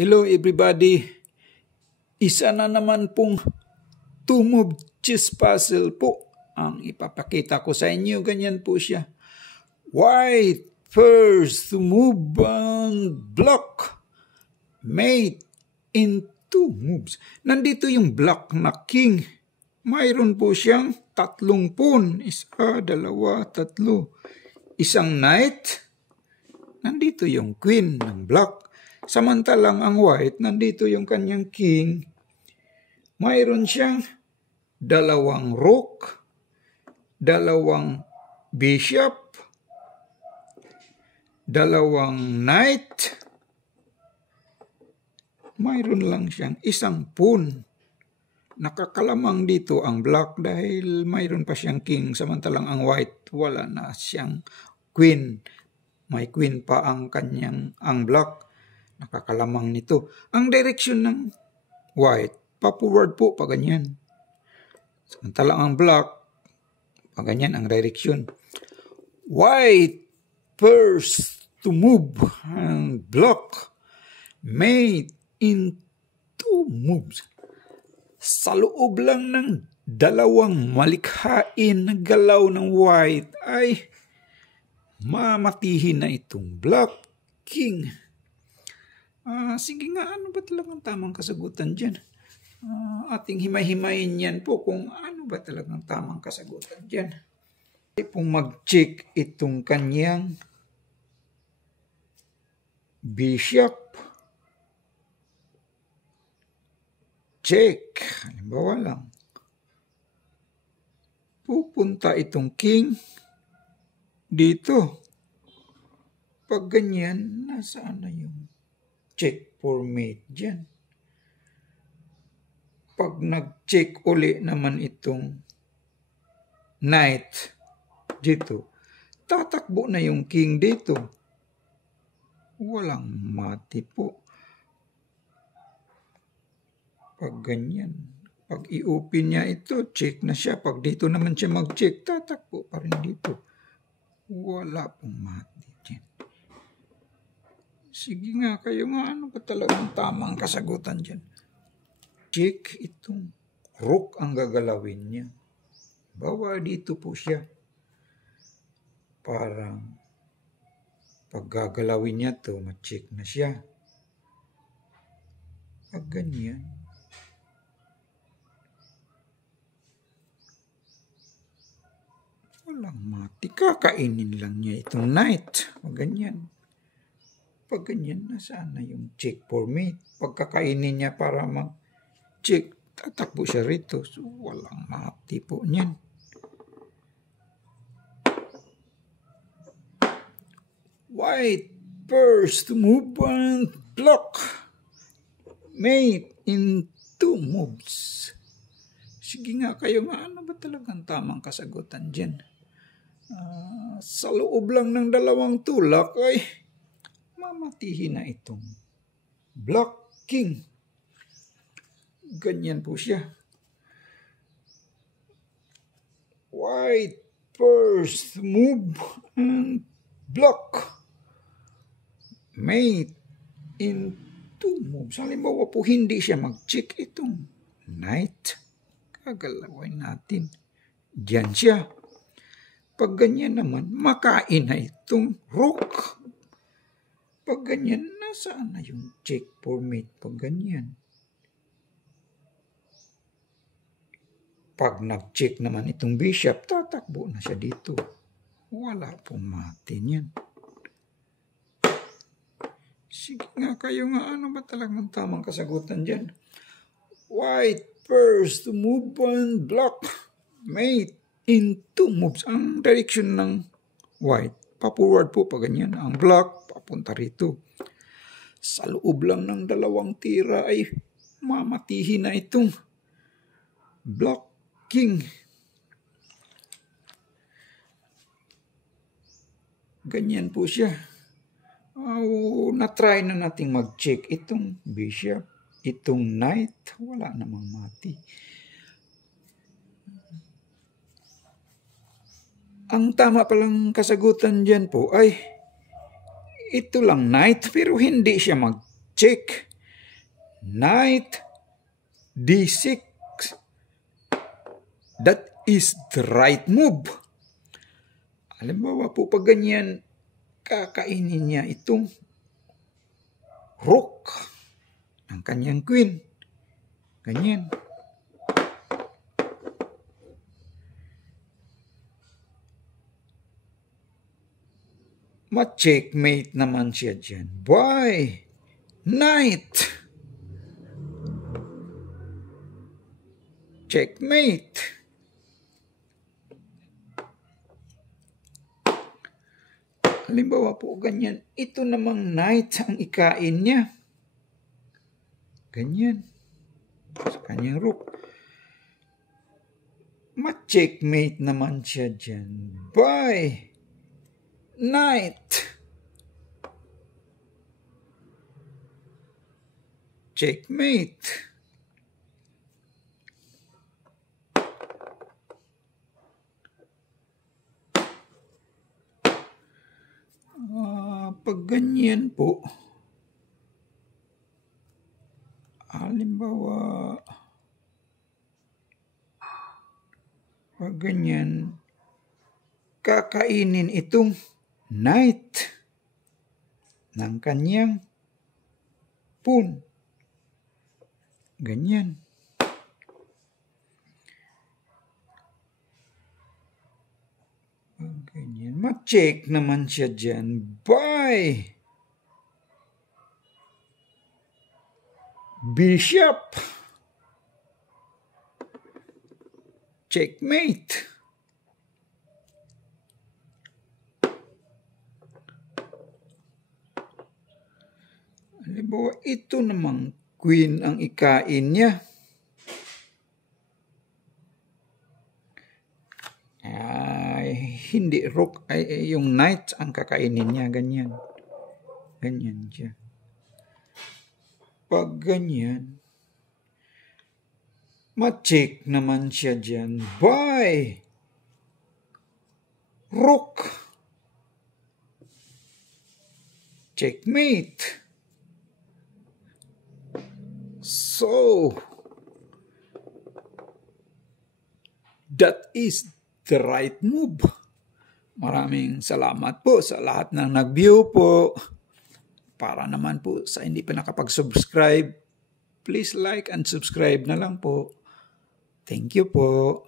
Hello everybody, isa na naman pong two-move chess puzzle po ang ipapakita ko sa inyo. Ganyan po siya. White first to move on block, mate in two moves. Nandito yung block na king. Mayroon po siyang tatlong pawn. Isa, dalawa, tatlo. Isang knight. Nandito yung queen ng block. Samantalang ang white, nandito yung kanyang king. Mayroon siyang dalawang rook, dalawang bishop, dalawang knight. Mayroon lang siyang isang pawn. Nakakalamang dito ang black dahil mayroon pa siyang king. Samantalang ang white, wala na siyang queen. May queen pa ang black. Nakakalamang nito. Ang direction ng white, pa-forward po, pa ganyan. Samantalang ang black, pa ganyan ang direction. White first to move and block, made in two moves. Sa loob lang ng dalawang malikhain na galaw ng white ay mamatihin na itong black king. Sige nga, ano ba talagang tamang kasagutan dyan? Ating himay-himayin yan po kung ano ba talagang tamang kasagutan dyan. Pong mag-check itong kanyang bishop. Check. Halimbawa lang. Pupunta itong king dito. Pag ganyan, nasaan na yung check for mate dyan? Pag nag-check uli naman itong knight dito, tatakbo na yung king dito. Walang mati po. Pag ganyan, pag i-open niya ito, check na siya. Pag dito naman siya mag-check, tatakbo pa rin dito. Wala pong mati dyan. Sige nga, kayo nga, ano ba talagang tamang kasagutan dyan? Check itong rook ang gagalawin niya. Bawa dito po siya. Parang pag gagalawin niya to, ma-check na siya. Pag ganyan, walang mati. Kakainin lang niya itong knight. Pag ganyan. Pag ganyan, nasaan na yung check for mate? Pagkakainin niya para mag-check, tatakbo siya rito. So, walang mati po niyan. White first to move and block, mate in two moves. Sige nga, kayo nga, ano ba talagang tamang kasagutan dyan? Sa loob lang ng dalawang tulak ay mamatihin na itong black king. Ganyan po siya. White first move and block, mate in two moves. Halimbawa po, hindi siya mag-check itong knight. Gagalawin natin. Diyan siya. Pag ganyan naman, makain na itong rook. Pag ganyan, nasaan na yung check for mate? Pag ganyan. Pag nag-check naman itong bishop, tatakbo na siya dito. Wala pong mati niyan. Sige nga, kayo nga, ano ba talagang tamang kasagutan dyan? White first to move and block, mate in two moves. Ang direction ng white, pa-forward po pa ganyan. Ang black, papunta rito. Sa loob lang ng dalawang tira ay mamatihin na itong black king. Ganyan po siya. Na-try na nating mag-check itong bishop, itong knight. Wala namang mati. Ang tama palang kasagutan dyan po ay ito lang knight pero hindi siya mag-check. knight d6. That is the right move. Halimbawa po pag ganyan, kakainin niya itong rook ng kanyang queen. Ganyan. Ma-checkmate naman siya dyan. Why? Knight. Checkmate. Halimbawa po ganyan, ito namang knight ang ikain niya. Ganyan. Sa kanyang rook. Ma-checkmate naman siya dyan. Why? Knight. Checkmate. Pag ganyan po, halimbawa, pag ganyan, kakainin itong knight ng kanyang pawn. Ganyan. Ganyan. Ma-check naman siya dyan. By bishop. Checkmate. Halimbawa, ito namang queen ang ikain niya. Hindi rook, ay yung knight ang kakainin niya. Ganyan. Ganyan siya. Pag ganyan, ma-check naman siya dyan. By rook. Checkmate. So, that is the right move. Maraming salamat po sa lahat ng nag-view po. Para naman po sa hindi pa nakapag-subscribe, please like and subscribe na lang po. Thank you po.